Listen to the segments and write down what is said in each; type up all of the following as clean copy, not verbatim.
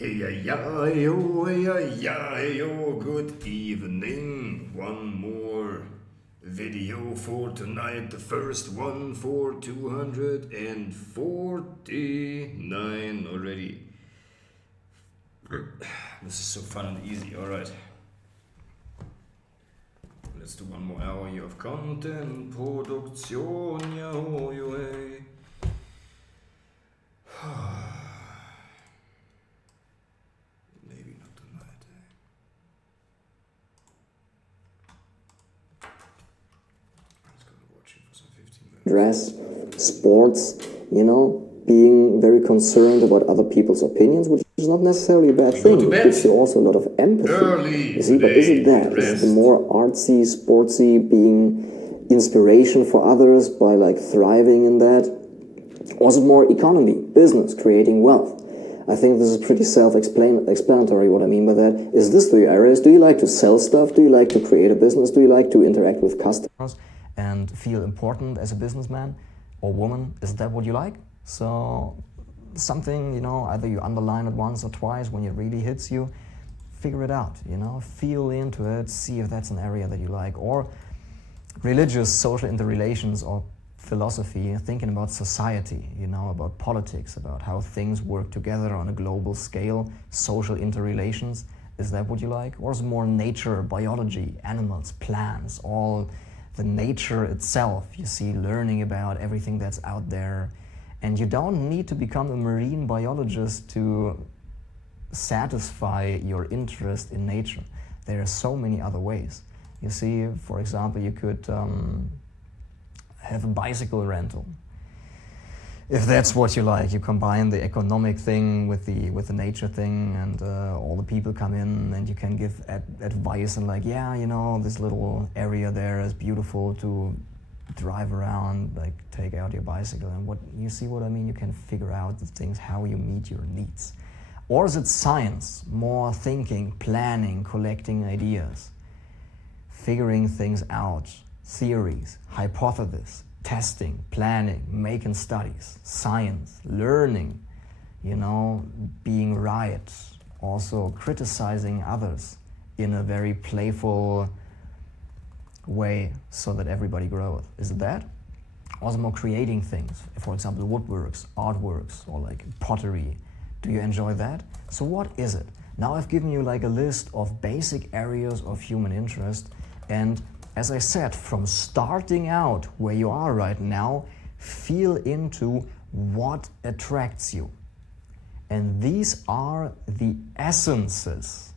Hey, good evening. One more video for tonight, the first one for 249 already. This is so fun and easy, alright. Let's do one more hour here of content production, hey. Maybe not tonight, Let's go to watch it for some 15 minutes. Dress, sports, being very concerned about other people's opinions, which is not necessarily a bad thing. It gives you also a lot of empathy. You see, but is it that? Is it the more artsy, sportsy, being inspiration for others by thriving in that? Or is it more economy, business, creating wealth? I think this is pretty self-explanatory what I mean by that. Is this the areas? Do you like to sell stuff? Do you like to create a business? Do you like to interact with customers and feel important as a businessman or woman? Is that what you like? So something, either you underline it once or twice when it really hits you, figure it out, feel into it, see if that's an area that you like. Or religious, social interrelations or philosophy, thinking about society, about politics, about how things work together on a global scale, social interrelations. Is that what you like? Or is it more nature, biology, animals, plants, all the nature itself? You see, learning about everything that's out there. And you don't need to become a marine biologist to satisfy your interest in nature. There are so many other ways. You see, for example, you could have a bicycle rental. If that's what you like, you combine the economic thing with the nature thing, and all the people come in and you can give advice and this little area there is beautiful to drive around, take out your bicycle, and you see what I mean? You can figure out the things, how you meet your needs. Or is it science, more thinking, planning, collecting ideas, figuring things out, theories, hypotheses, testing, planning, making studies, science, learning, being right, also criticizing others in a very playful way so that everybody grows. Is it that? Also more creating things, for example, woodworks, artworks, or pottery. Do you enjoy that? So what is it? Now I've given you a list of basic areas of human interest, and as I said, from starting out where you are right now, feel into what attracts you. And these are the essences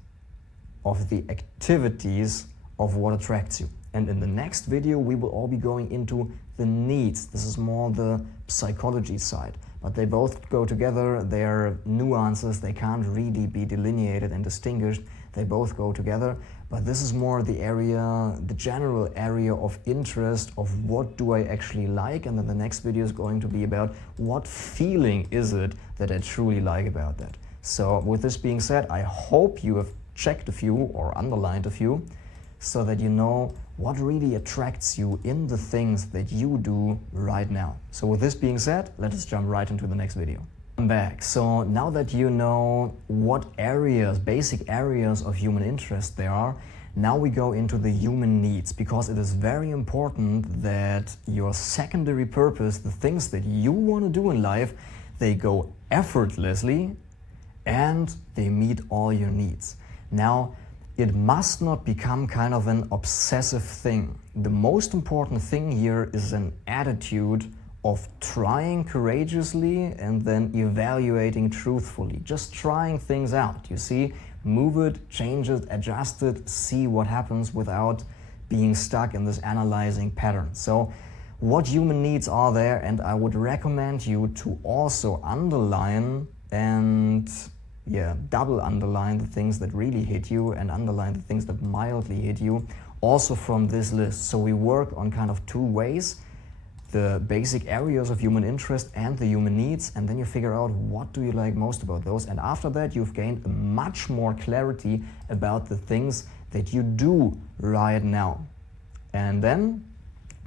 of the activities of what attracts you. And in the next video, we will all be going into the needs. This is more the psychology side, but they both go together. They're nuances. They can't really be delineated and distinguished. They both go together, but this is more the area, the general area of interest of what do I actually like, and then the next video is going to be about what feeling is it that I truly like about that. So with this being said, I hope you have checked a few or underlined a few so that you know what really attracts you in the things that you do right now. So with this being said, let us jump right into the next video. I'm back. So now that you know what areas, basic areas of human interest there are, now we go into the human needs, because it is very important that your secondary purpose, the things that you want to do in life, they go effortlessly and they meet all your needs. Now, it must not become kind of an obsessive thing. The most important thing here is an attitude of trying courageously and then evaluating truthfully. Just trying things out, you see? Move it, change it, adjust it, see what happens without being stuck in this analyzing pattern. So what human needs are there, and I would recommend you to also underline and double underline the things that really hit you and underline the things that mildly hit you also from this list. So we work on kind of two ways: the basic areas of human interest and the human needs, and then you figure out what do you like most about those, and after that you've gained much more clarity about the things that you do right now. And then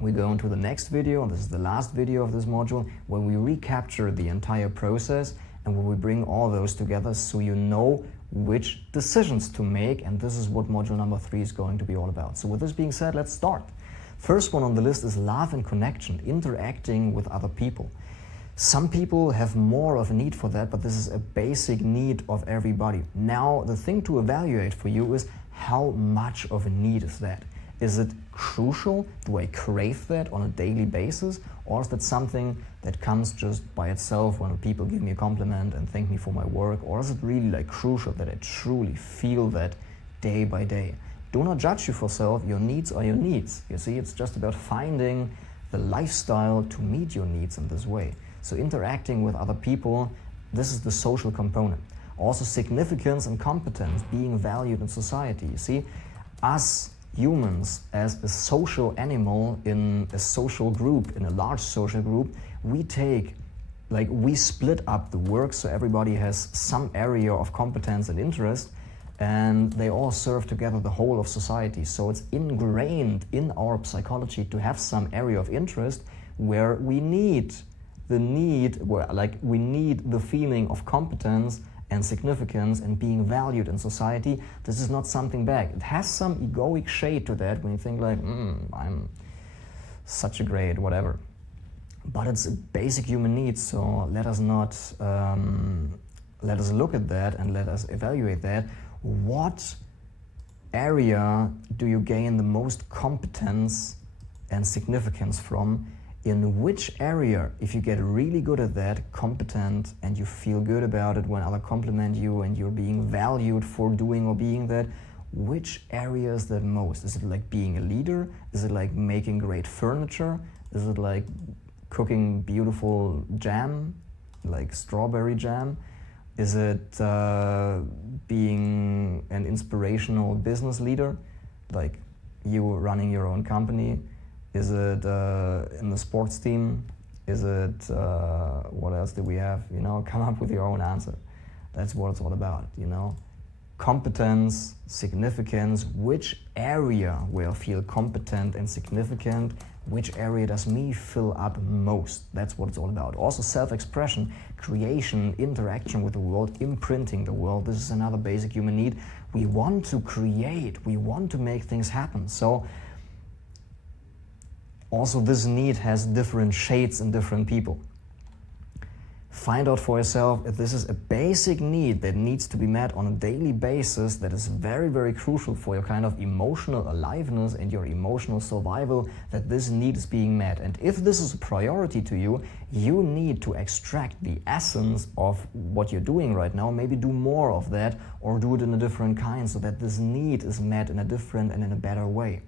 we go into the next video, and this is the last video of this module, where we recapture the entire process and when we bring all those together so you know which decisions to make, and this is what module number 3 is going to be all about. So with this being said, let's start. First one on the list is love and connection, interacting with other people. Some people have more of a need for that, but this is a basic need of everybody. Now, the thing to evaluate for you is how much of a need is that? Is it crucial? Do I crave that on a daily basis? Or is that something that comes just by itself when people give me a compliment and thank me for my work? Or is it really like crucial that I truly feel that day by day? Do not judge yourself. Your needs are your needs. You see, it's just about finding the lifestyle to meet your needs in this way. So interacting with other people, this is the social component. Also significance and competence, being valued in society. You see, us humans as a social animal in a social group, in a large social group, we split up the work so everybody has some area of competence and interest, and they all serve together the whole of society. So it's ingrained in our psychology to have some area of interest where we need the feeling of competence and significance and being valued in society. This is not something bad. It has some egoic shade to that when you think like, I'm such a great whatever. But it's a basic human need, so let us look at that and let us evaluate that. What area do you gain the most competence and significance from? In which area, if you get really good at that, competent, and you feel good about it when others compliment you and you're being valued for doing or being that, which area is that most? Is it like being a leader? Is it like making great furniture? Is it like cooking beautiful jam, like strawberry jam? Is it being an inspirational business leader, like you running your own company? Is it in the sports team? Is it, what else do we have? Come up with your own answer. That's what it's all about, Competence, significance, which area where I feel competent and significant, which area does me fill up most? That's what it's all about. Also self-expression, creation, interaction with the world, imprinting the world. This is another basic human need. We want to create, we want to make things happen. So also this need has different shades in different people. Find out for yourself if this is a basic need that needs to be met on a daily basis, that is very, very crucial for your kind of emotional aliveness and your emotional survival, that this need is being met. And if this is a priority to you, you need to extract the essence of what you're doing right now, maybe do more of that or do it in a different kind so that this need is met in a different and in a better way.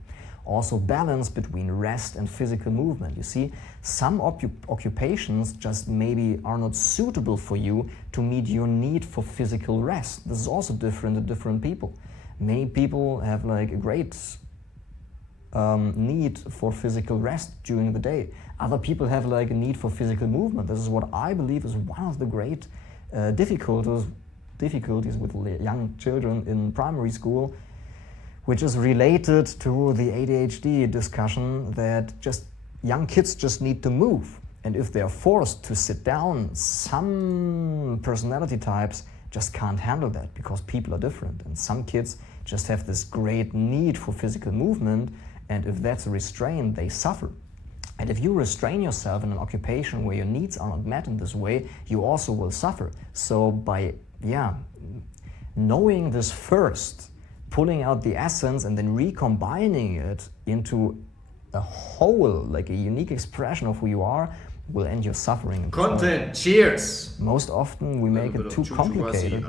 Also balance between rest and physical movement. You see, some occupations just maybe are not suitable for you to meet your need for physical rest. This is also different to different people. Many people have like a great need for physical rest during the day. Other people have like a need for physical movement. This is what I believe is one of the great difficulties with young children in primary school, which is related to the ADHD discussion, that just young kids just need to move. And if they're forced to sit down, some personality types just can't handle that because people are different. And some kids just have this great need for physical movement, and if that's a restraint, they suffer. And if you restrain yourself in an occupation where your needs are not met in this way, you also will suffer. So by knowing this first, pulling out the essence and then recombining it into a whole, like a unique expression of who you are, will end your suffering. Content, cheers! Most often we make it too complicated.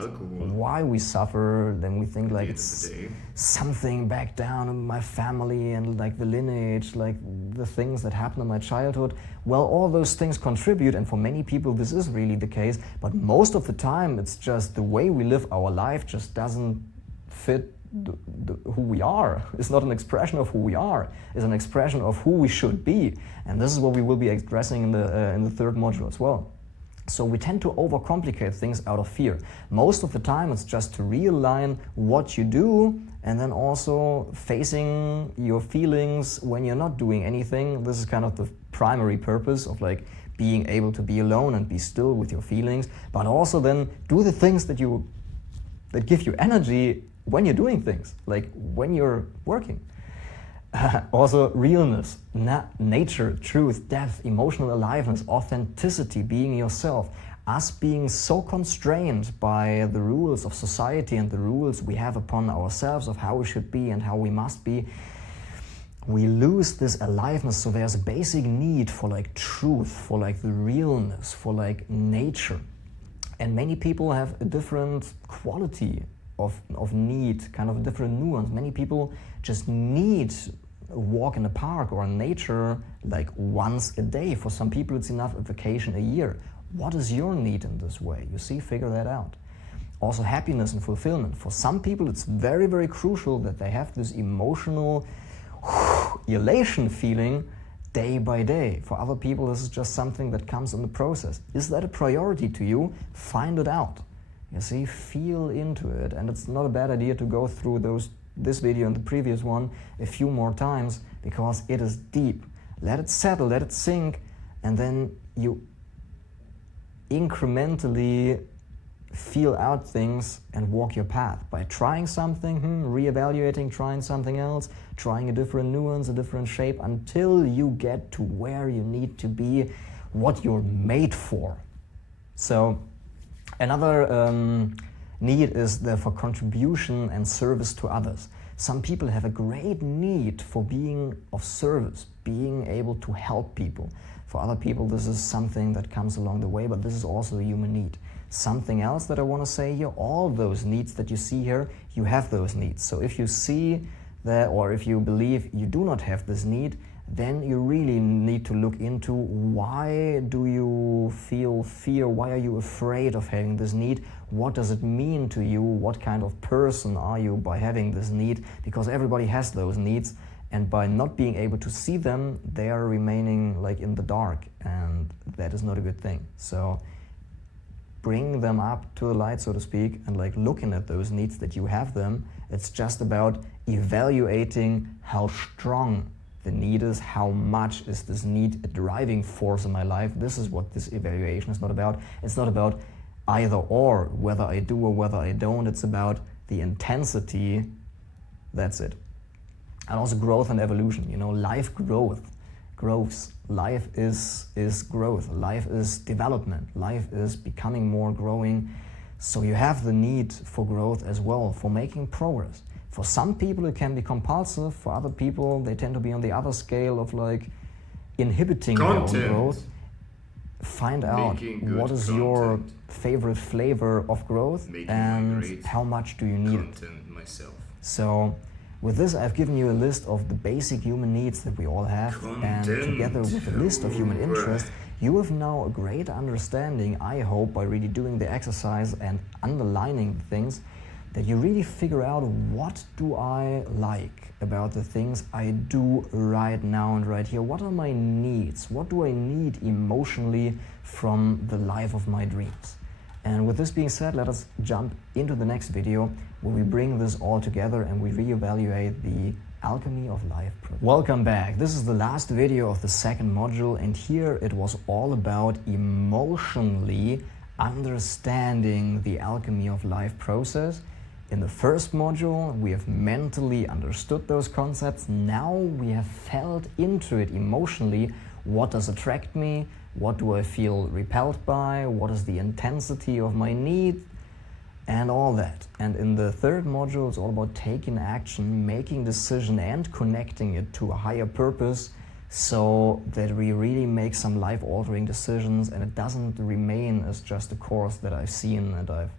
Why we suffer, then we think like it's something back down in my family and like the lineage, like the things that happened in my childhood. Well, all those things contribute, and for many people this is really the case, but most of the time it's just the way we live our life just doesn't fit who we are. It's not an expression of who we are. It's an expression of who we should be, and this is what we will be expressing in the third module as well. So we tend to overcomplicate things out of fear. Most of the time it's just to realign what you do, and then also facing your feelings when you're not doing anything. This is kind of the primary purpose of like being able to be alone and be still with your feelings, but also then do the things that give you energy when you're doing things, like when you're working. Also realness, nature, truth, depth, emotional aliveness, authenticity, being yourself. Us being so constrained by the rules of society and the rules we have upon ourselves of how we should be and how we must be, we lose this aliveness. So there's a basic need for like truth, for like the realness, for like nature. And many people have a different quality of need, kind of a different nuance. Many people just need a walk in the park or in nature like once a day. For some people it's enough a vacation a year. What is your need in this way? You see, figure that out. Also happiness and fulfillment. For some people it's very, very crucial that they have this emotional elation feeling day by day. For other people this is just something that comes in the process. Is that a priority to you? Find it out. You see, feel into it. And it's not a bad idea to go through this video and the previous one a few more times, because it is deep. Let it settle, let it sink, and then you incrementally feel out things and walk your path by trying something, reevaluating, trying something else, trying a different nuance, a different shape, until you get to where you need to be, what you're made for. So another need is for contribution and service to others. Some people have a great need for being of service, being able to help people. For other people this is something that comes along the way, but this is also a human need. Something else that I want to say here, all those needs that you see here, you have those needs. So if you see that, or if you believe you do not have this need, then you really need to look into why do you feel fear, why are you afraid of having this need, what does it mean to you, what kind of person are you by having this need, because everybody has those needs, and by not being able to see them, they are remaining like in the dark, and that is not a good thing. So bring them up to the light, so to speak, and like looking at those needs that you have them. It's just about evaluating how strong the need is, how much is this need a driving force in my life. This is what this evaluation is not about. It's not about either or, whether I do or whether I don't. It's about the intensity. That's it. And also growth and evolution. You know, life grows. Life is growth. Life is development. Life is becoming more, growing. So you have the need for growth as well, for making progress. For some people it can be compulsive. For other people they tend to be on the other scale of like inhibiting their own growth. Find out what is your favorite flavor of growth and how much do you need it. Myself. So with this I've given you a list of the basic human needs that we all have, and together with a list of human interests you have now a great understanding, I hope, by really doing the exercise and underlining things, that you really figure out what do I like about the things I do right now and right here. What are my needs? What do I need emotionally from the life of my dreams? And with this being said, let us jump into the next video where we bring this all together and we reevaluate the alchemy of life. Welcome back. This is the last video of the second module, and here it was all about emotionally understanding the alchemy of life process. In the first module, we have mentally understood those concepts. Now we have felt into it emotionally. What does attract me? What do I feel repelled by? What is the intensity of my need? And all that. And in the third module, it's all about taking action, making decision, and connecting it to a higher purpose, so that we really make some life-altering decisions and it doesn't remain as just a course that I've seen and I've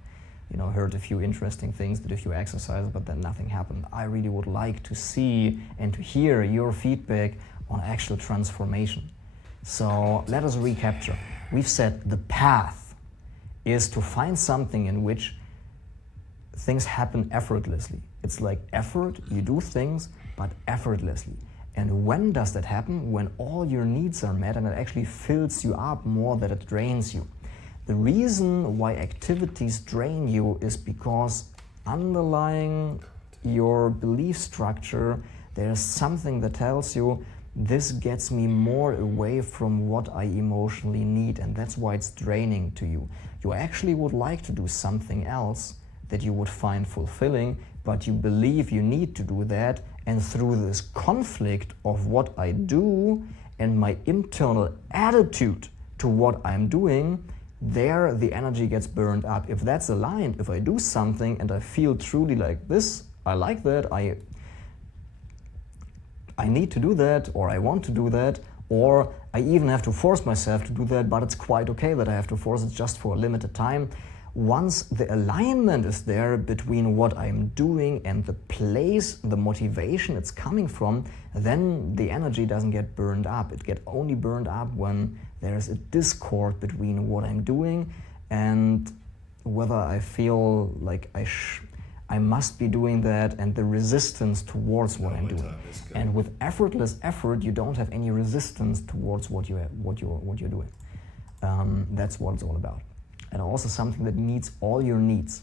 heard a few interesting things, did a few exercises, but then nothing happened. I really would like to see and to hear your feedback on actual transformation. So let us recapture. We've said the path is to find something in which things happen effortlessly. It's like effort, you do things, but effortlessly. And when does that happen? When all your needs are met and it actually fills you up more than it drains you. The reason why activities drain you is because underlying your belief structure, there's something that tells you this gets me more away from what I emotionally need, and that's why it's draining to you. You actually would like to do something else that you would find fulfilling, but you believe you need to do that, and through this conflict of what I do and my internal attitude to what I'm doing, there the energy gets burned up. If that's aligned, if I do something and I feel truly like this, I like that, I need to do that, or I want to do that, or I even have to force myself to do that, but it's quite okay that I have to force it just for a limited time. Once the alignment is there between what I'm doing and the place, the motivation it's coming from, then the energy doesn't get burned up. It gets only burned up when there's a discord between what I'm doing and whether I feel like I must be doing that, and the resistance towards what I'm doing. And with effortless effort, you don't have any resistance towards what you're doing. That's what it's all about. And also something that meets all your needs.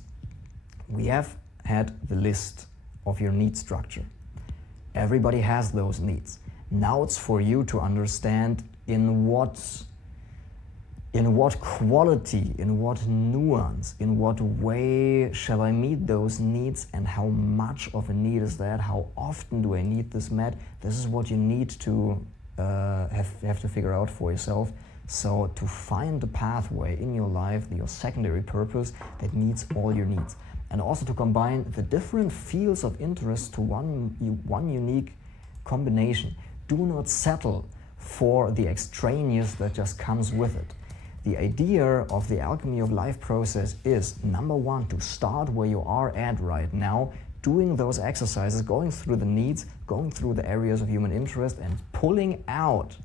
We have had the list of your need structure. Everybody has those needs. Now it's for you to understand in what quality, in what nuance, in what way shall I meet those needs, and how much of a need is that? How often do I need this met? This is what you need to have to figure out for yourself. So to find the pathway in your life, your secondary purpose that meets all your needs. And also to combine the different fields of interest to one unique combination. Do not settle for the extraneous that just comes with it. The idea of the alchemy of life process is, number one, to start where you are at right now, doing those exercises, going through the needs, going through the areas of human interest, and pulling out,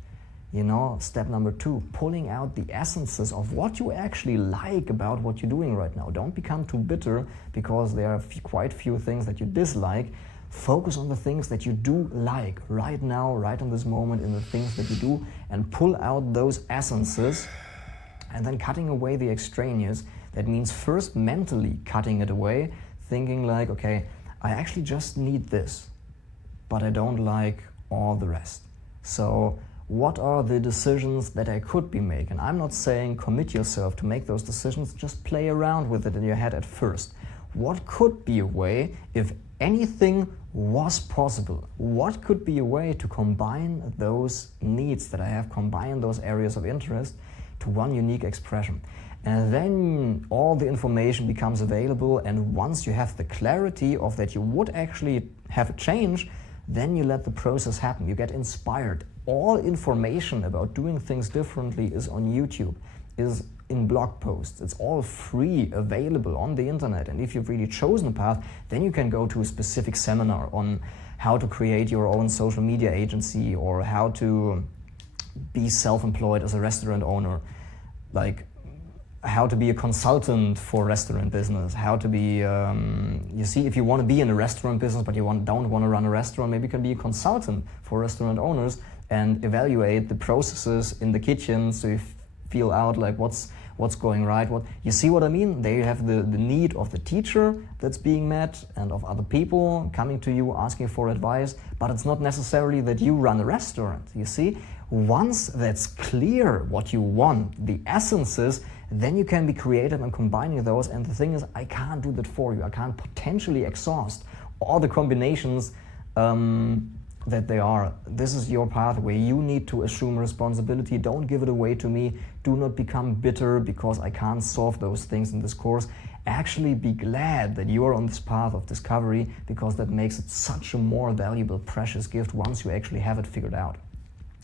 step number two, pulling out the essences of what you actually like about what you're doing right now. Don't become too bitter because there are quite few things that you dislike. Focus on the things that you do like right now, right in this moment, in the things that you do, and pull out those essences, and then cutting away the extraneous. That means first mentally cutting it away, thinking like, okay, I actually just need this, but I don't like all the rest. So what are the decisions that I could be making? I'm not saying commit yourself to make those decisions, just play around with it in your head at first. What could be a way, if anything was possible, what could be a way to combine those needs that I have, combine those areas of interest to one unique expression? And then all the information becomes available, and once you have the clarity of that you would actually have a change, then you let the process happen. You get inspired. All information about doing things differently is on YouTube, is in blog posts. It's all free, available on the internet. And if you've really chosen a path, then you can go to a specific seminar on how to create your own social media agency, or how to be self-employed as a restaurant owner, like how to be a consultant for restaurant business, how to be, you see, if you want to be in a restaurant business but you don't want to run a restaurant, maybe you can be a consultant for restaurant owners and evaluate the processes in the kitchen, so you feel out like what's going right. You see what I mean? There you have the need of the teacher that's being met, and of other people coming to you asking for advice, but it's not necessarily that you run a restaurant, you see? Once that's clear what you want, the essences, then you can be creative in combining those. And the thing is, I can't do that for you. I can't potentially exhaust all the combinations that they are. This is your pathway. You need to assume responsibility. Don't give it away to me. Do not become bitter because I can't solve those things in this course. Actually be glad that you are on this path of discovery, because that makes it such a more valuable, precious gift once you actually have it figured out.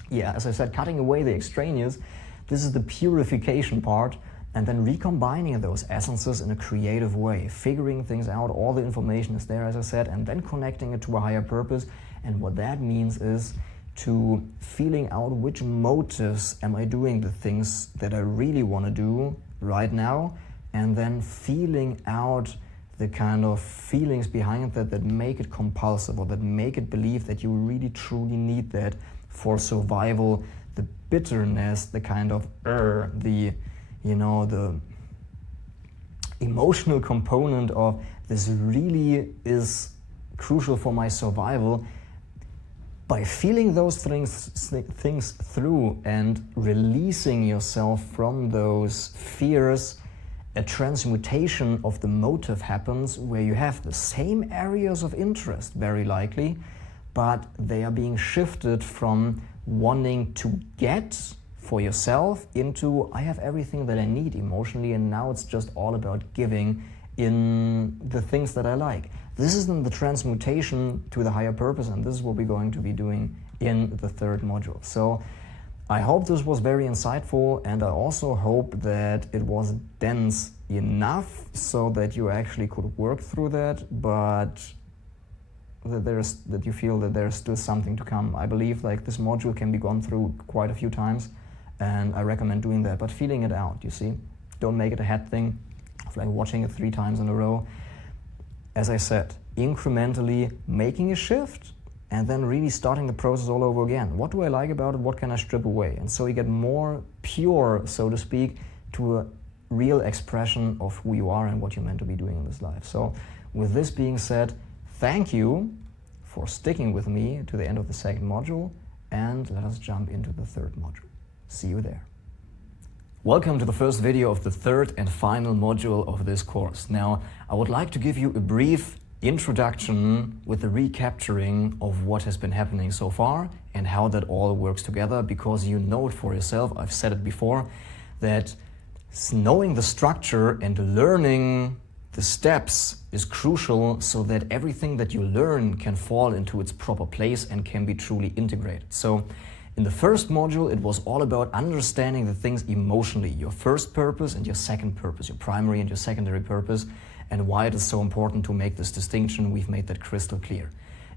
Yeah, as I said, cutting away the extraneous, this is the purification part, and then recombining those essences in a creative way, figuring things out. All the information is there, as I said, and then connecting it to a higher purpose. And what that means is to feeling out which motives am I doing the things that I really want to do right now, and then feeling out the kind of feelings behind that make it compulsive, or that make it believe that you really truly need that for survival. The bitterness, the kind of the emotional component of this really is crucial for my survival. By feeling those things through and releasing yourself from those fears, a transmutation of the motive happens where you have the same areas of interest, very likely, but they are being shifted from wanting to get for yourself into I have everything that I need emotionally, and now it's just all about giving in the things that I like. This is then the transmutation to the higher purpose, and this is what we're going to be doing in the third module. So I hope this was very insightful, and I also hope that it was dense enough so that you actually could work through that, but that you feel that there's still something to come. I believe like this module can be gone through quite a few times, and I recommend doing that, but feeling it out, you see? Don't make it a head thing of like watching it 3 times in a row. As I said, incrementally making a shift and then really starting the process all over again. What do I like about it? What can I strip away? And so you get more pure, so to speak, to a real expression of who you are and what you're meant to be doing in this life. So with this being said, thank you for sticking with me to the end of the second module, and let us jump into the third module. See you there. Welcome to the first video of the third and final module of this course. Now, I would like to give you a brief introduction with the recapturing of what has been happening so far and how that all works together, because you know it for yourself, I've said it before, that knowing the structure and learning the steps is crucial so that everything that you learn can fall into its proper place and can be truly integrated. So in the first module, it was all about understanding the things emotionally, your first purpose and your second purpose, your primary and your secondary purpose, and why it is so important to make this distinction. We've made that crystal clear.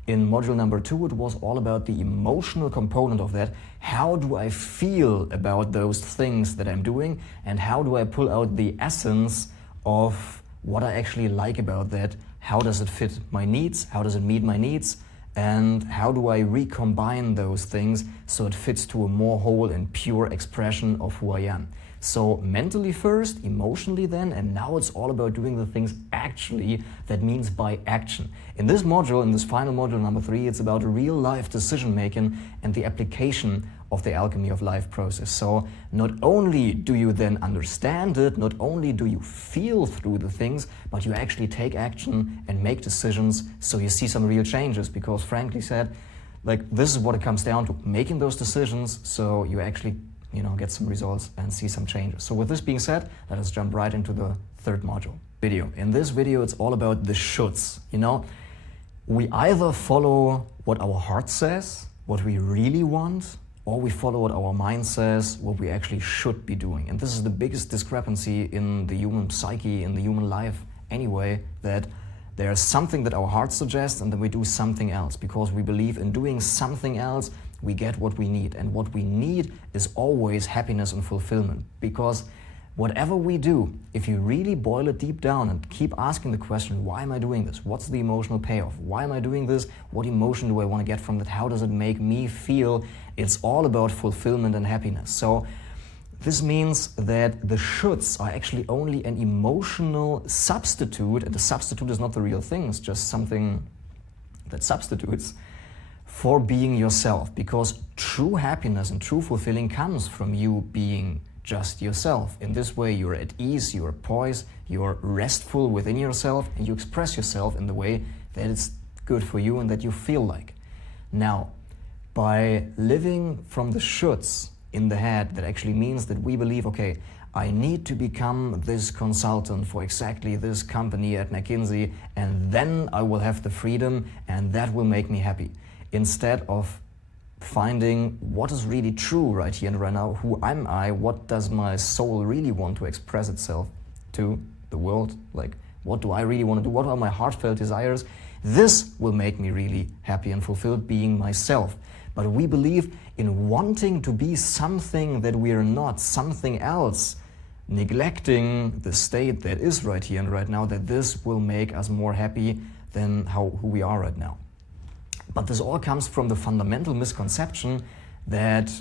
In module number 2, it was all about the emotional component of that. How do I feel about those things that I'm doing, and how do I pull out the essence of what I actually like about that? How does it fit my needs? How does it meet my needs? And how do I recombine those things so it fits to a more whole and pure expression of who I am? So mentally first, emotionally then, and now it's all about doing the things actually. That means by action. In this module, in this final module number 3, it's about real life decision making and the application of the alchemy of life process. So not only do you then understand it, not only do you feel through the things, but you actually take action and make decisions so you see some real changes, because frankly said, like this is what it comes down to, making those decisions so you actually get some results and see some changes. So with this being said, let us jump right into the third module. In this video, it's all about the shoulds. We either follow what our heart says, what we really want, or we follow what our mind says, what we actually should be doing. And this is the biggest discrepancy in the human psyche, in the human life anyway, that there's something that our heart suggests and then we do something else, because we believe in doing something else we get what we need. And what we need is always happiness and fulfillment, because whatever we do, if you really boil it deep down and keep asking the question, why am I doing this? What's the emotional payoff? Why am I doing this? What emotion do I want to get from that? How does it make me feel? It's all about fulfillment and happiness. So this means that the shoulds are actually only an emotional substitute, and the substitute is not the real thing, it's just something that substitutes for being yourself, because true happiness and true fulfilling comes from you being just yourself. In this way, you're at ease, you're poised, you're restful within yourself, and you express yourself in the way that it's good for you and that you feel like. Now, by living from the shoulds in the head, that actually means that we believe, okay, I need to become this consultant for exactly this company at McKinsey, and then I will have the freedom, and that will make me happy. Instead of finding what is really true right here and right now, who am I, what does my soul really want to express itself to the world, like what do I really want to do, what are my heartfelt desires, this will make me really happy and fulfilled being myself. But we believe in wanting to be something that we are not, something else, neglecting the state that is right here and right now, that this will make us more happy than who we are right now. But this all comes from the fundamental misconception that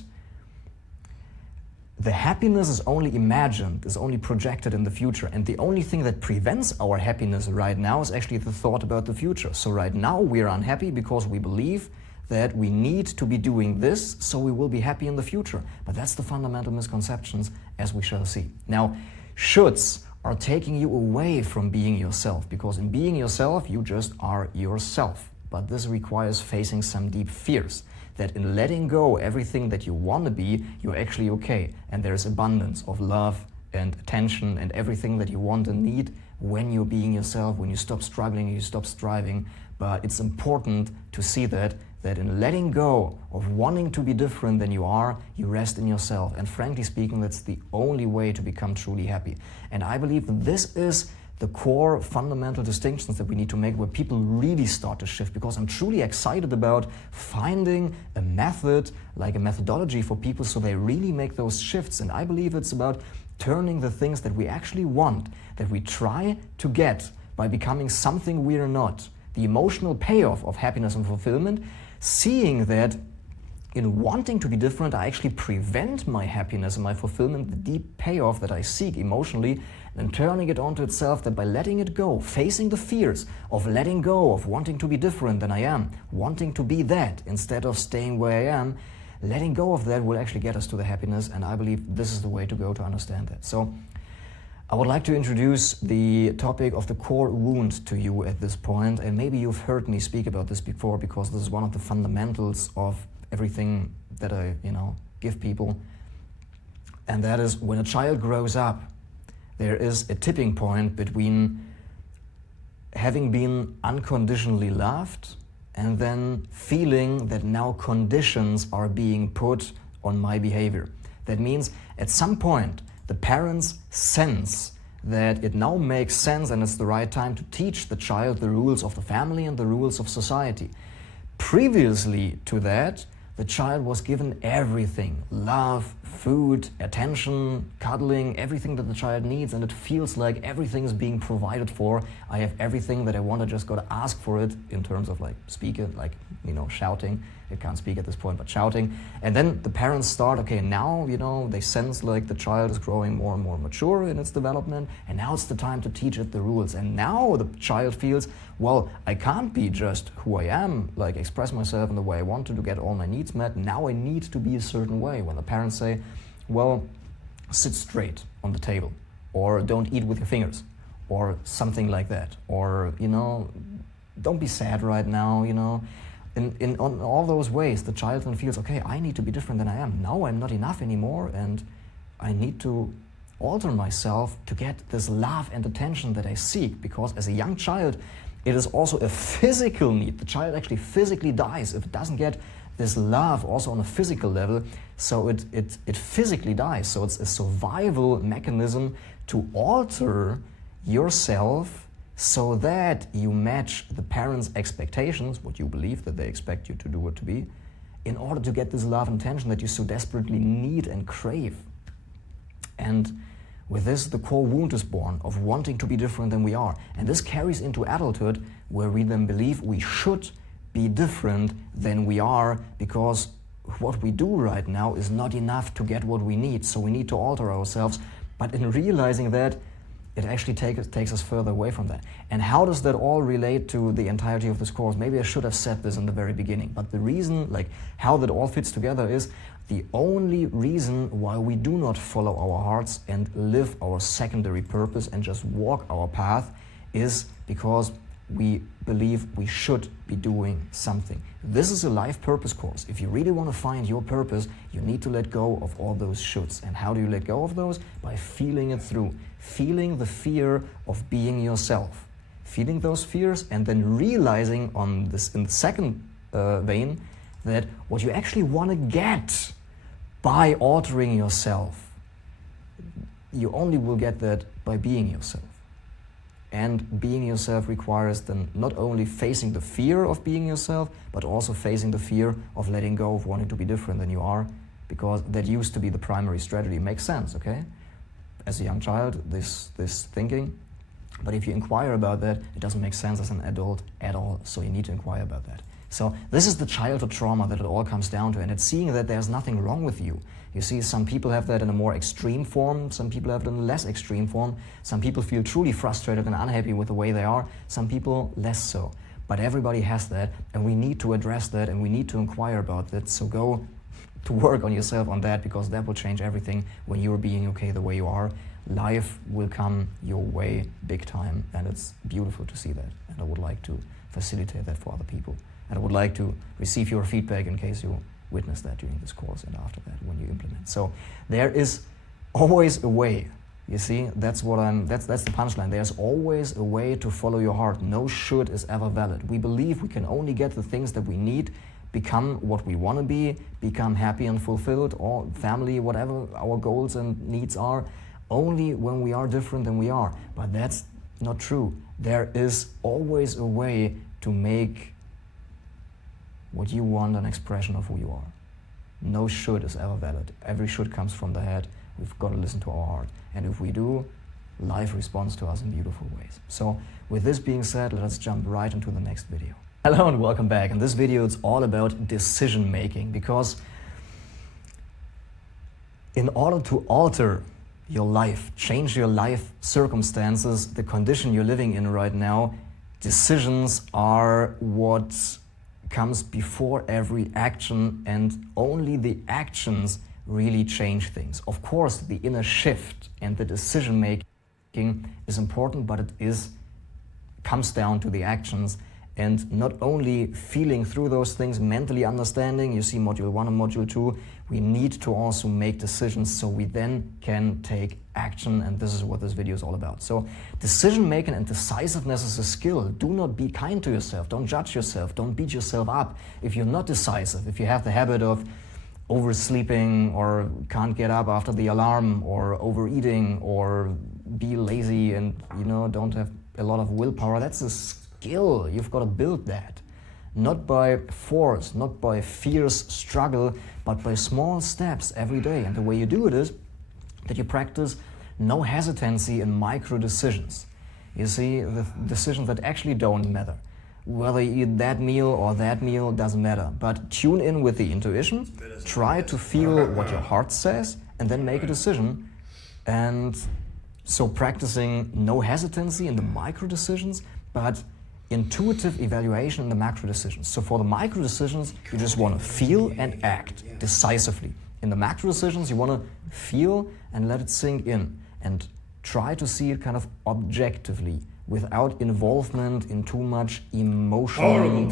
the happiness is only imagined, is only projected in the future, and the only thing that prevents our happiness right now is actually the thought about the future. So right now we are unhappy because we believe that we need to be doing this so we will be happy in the future. But that's the fundamental misconceptions, as we shall see. Now, shoulds are taking you away from being yourself, because in being yourself, you just are yourself. But this requires facing some deep fears, that in letting go everything that you want to be, you're actually okay. And there's abundance of love and attention and everything that you want and need when you're being yourself, when you stop struggling, you stop striving. But it's important to see that in letting go of wanting to be different than you are, you rest in yourself. And frankly speaking, that's the only way to become truly happy. And I believe that this is the core fundamental distinctions that we need to make, where people really start to shift, because I'm truly excited about finding a method, like a methodology for people, so they really make those shifts. And I believe it's about turning the things that we actually want, that we try to get by becoming something we are not, the emotional payoff of happiness and fulfillment, seeing that in wanting to be different, I actually prevent my happiness and my fulfillment, the deep payoff that I seek emotionally, and turning it onto itself, that by letting it go, facing the fears of letting go, of wanting to be different than I am, wanting to be that instead of staying where I am, letting go of that will actually get us to the happiness. And I believe this is the way to go to understand that. So I would like to introduce the topic of the core wound to you at this point, and maybe you've heard me speak about this before, because this is one of the fundamentals of everything that I give people. And that is, when a child grows up, there is a tipping point between having been unconditionally loved and then feeling that now conditions are being put on my behavior. That means at some point the parents sense that it now makes sense and it's the right time to teach the child the rules of the family and the rules of society. Previously to that, the child was given everything: love, food, attention, cuddling, everything that the child needs, and it feels like everything is being provided for. I have everything that I want, I just got to ask for it, in terms of like speak it, like shouting. It can't speak at this point, but shouting. And then the parents start, okay, now they sense like the child is growing more and more mature in its development, and now it's the time to teach it the rules. And now the child feels, well, I can't be just who I am, like express myself in the way I want to get all my needs met. Now I need to be a certain way. When the parents say, well, sit straight on the table, or don't eat with your fingers, or something like that, or don't be sad right now, In all those ways, the child then feels, okay, I need to be different than I am. Now I'm not enough anymore, and I need to alter myself to get this love and attention that I seek. Because as a young child, it is also a physical need. The child actually physically dies if it doesn't get this love also on a physical level. So it physically dies. So it's a survival mechanism to alter yourself so that you match the parents' expectations, what you believe that they expect you to do or to be, in order to get this love and attention that you so desperately need and crave. And with this, the core wound is born of wanting to be different than we are. And this carries into adulthood, where we then believe we should be different than we are, because what we do right now is not enough to get what we need. So we need to alter ourselves. But in realizing that, it actually takes us further away from that. And how does that all relate to the entirety of this course? Maybe I should have said this in the very beginning, but the reason, like how that all fits together, is the only reason why we do not follow our hearts and live our secondary purpose and just walk our path is because we believe we should be doing something. This is a life purpose course. If you really want to find your purpose, you need to let go of all those shoulds. And how do you let go of those? By feeling it through. Feeling the fear of being yourself. Feeling those fears, and then realizing on this, in the second vein, that what you actually want to get by altering yourself, you only will get that by being yourself. And being yourself requires then not only facing the fear of being yourself, but also facing the fear of letting go of wanting to be different than you are, because that used to be the primary strategy. It makes sense, okay? As a young child, this thinking. But if you inquire about that, it doesn't make sense as an adult at all, so you need to inquire about that. So this is the childhood trauma that it all comes down to, and it's seeing that there's nothing wrong with you. You see, some people have that in a more extreme form, some people have it in a less extreme form, some people feel truly frustrated and unhappy with the way they are, some people less so. but everybody has that, and we need to address that, and we need to inquire about that. So go to work on yourself on that, because that will change everything when you're being okay the way you are. Life will come your way big time, and it's beautiful to see that. And I would like to facilitate that for other people. And I would like to receive your feedback in case you witness that during this course and after that when you implement. So there is always a way. You see, that's the punchline. There's always a way to follow your heart. No should is ever valid. We believe we can only get the things that we need, become what we want to be, become happy and fulfilled, or family, whatever our goals and needs are, only when we are different than we are. But that's not true. There is always a way to make what you want an expression of who you are. No should is ever valid. Every should comes from the head. We've got to listen to our heart. And if we do, life responds to us in beautiful ways. So with this being said, let us jump right into the next video. Hello and welcome back. In this video, it's all about decision making, because in order to alter your life, change your life circumstances, the condition you're living in right now, decisions are what comes before every action, and only the actions really change things. Of course, the inner shift and the decision making is important, but it comes down to the actions, and not only feeling through those things, mentally understanding. You see module 1 and module 2, we need to also make decisions so we then can take action, and this is what this video is all about. So decision making and decisiveness is a skill. Do not be kind to yourself, don't judge yourself, don't beat yourself up if you're not decisive, if you have the habit of oversleeping or can't get up after the alarm, or overeating, or be lazy and don't have a lot of willpower. That's a skill. You've got to build that. Not by force, not by fierce struggle, but by small steps every day. And the way you do it is that you practice no hesitancy in micro decisions. You see, the decisions that actually don't matter. Whether you eat that meal or that meal doesn't matter. But tune in with the intuition, try to feel what your heart says, and then make a decision. And so practicing no hesitancy in the micro decisions, but intuitive evaluation in the macro decisions. So for the micro decisions, you just want to feel and act decisively. In the macro decisions, you want to feel and let it sink in, and try to see it kind of objectively, without involvement in too much emotional,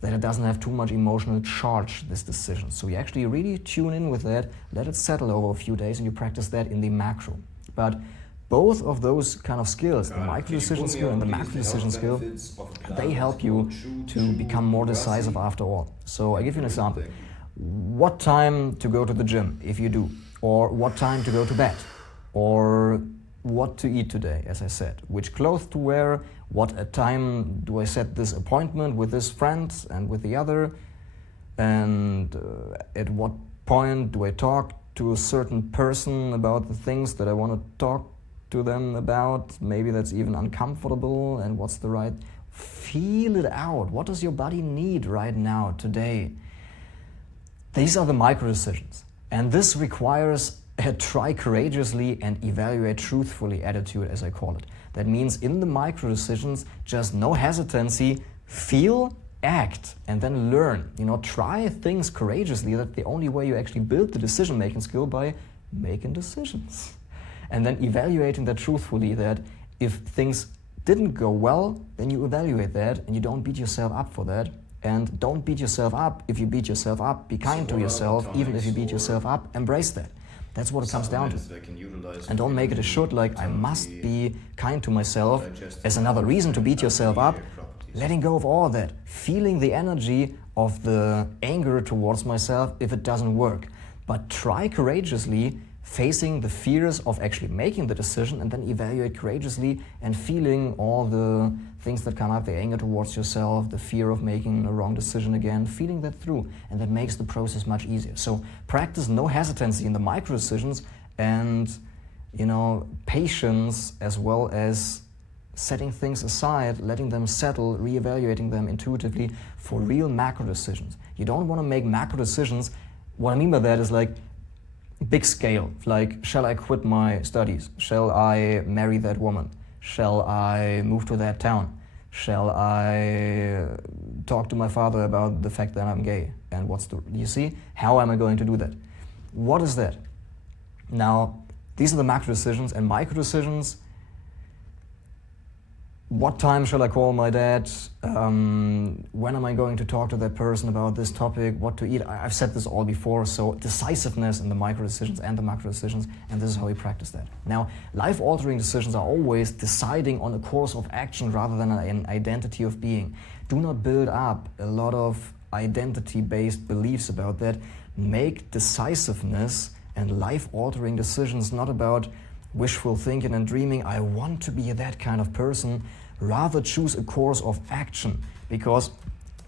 that it doesn't have too much emotional charge, this decision. So you actually really tune in with that, let it settle over a few days, and you practice that in the macro. But both of those kind of skills, the micro decision skill and the macro decision skill, they help you to become more decisive after all. So I give you an example. What time to go to the gym, if you do, or what time to go to bed, or what to eat today, as I said, which clothes to wear, what time do I set this appointment with this friend and with the other, and at what point do I talk to a certain person about the things that I want to talk to them about. Maybe that's even uncomfortable, and what's the right... Feel it out. What does your body need right now, today? These are the micro decisions, and this requires a try courageously and evaluate truthfully attitude, as I call it. That means in the micro decisions, just no hesitancy, feel, act, and then learn. Try things courageously. That's the only way you actually build the decision-making skill, by making decisions. And then evaluating that truthfully, that if things didn't go well, then you evaluate that, and you don't beat yourself up for that. And don't beat yourself up if you beat yourself up. Be kind to yourself, even if you beat yourself up. Embrace that. That's what it comes down to. And don't make it a should, like I must be kind to myself as another reason to beat yourself up. Letting go of all that. Feeling the energy of the anger towards myself if it doesn't work. But try courageously, facing the fears of actually making the decision, and then evaluate courageously and feeling all the things that come up, the anger towards yourself, the fear of making a wrong decision again, feeling that through, and that makes the process much easier. So practice no hesitancy in the micro decisions, and patience, as well as setting things aside, letting them settle, reevaluating them intuitively for real macro decisions. You don't want to make macro decisions. What I mean by that is like big scale, like shall I quit my studies? Shall I marry that woman? Shall I move to that town? Shall I talk to my father about the fact that I'm gay? And you see, how am I going to do that? What is that? Now, these are the macro decisions, and micro decisions. What time shall I call my dad? When am I going to talk to that person about this topic? What to eat? I've said this all before, so decisiveness in the micro decisions and the macro decisions, and this is how we practice that. Now, life-altering decisions are always deciding on a course of action rather than an identity of being. Do not build up a lot of identity-based beliefs about that. Make decisiveness and life-altering decisions not about wishful thinking and dreaming, I want to be that kind of person. Rather choose a course of action, because,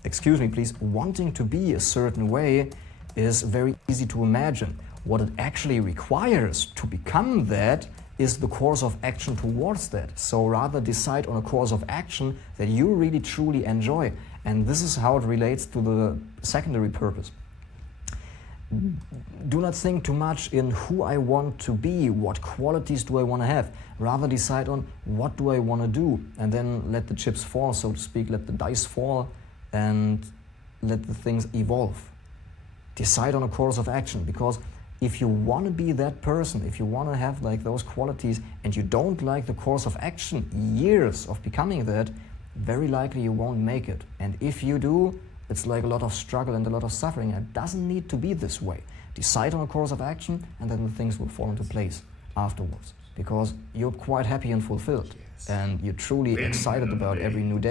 excuse me please, wanting to be a certain way is very easy to imagine. What it actually requires to become that is the course of action towards that. So rather decide on a course of action that you really truly enjoy. And this is how it relates to the secondary purpose. Do not think too much in who I want to be, what qualities do I want to have. Rather decide on what do I want to do, and then let the chips fall, so to speak, let the dice fall and let the things evolve. Decide on a course of action, because if you want to be that person, if you want to have like those qualities and you don't like the course of action, years of becoming that, very likely you won't make it. And if you do, it's like a lot of struggle and a lot of suffering. It doesn't need to be this way. Decide on a course of action, and then the things will fall into place afterwards, because you're quite happy and fulfilled, and you're truly excited about every new day.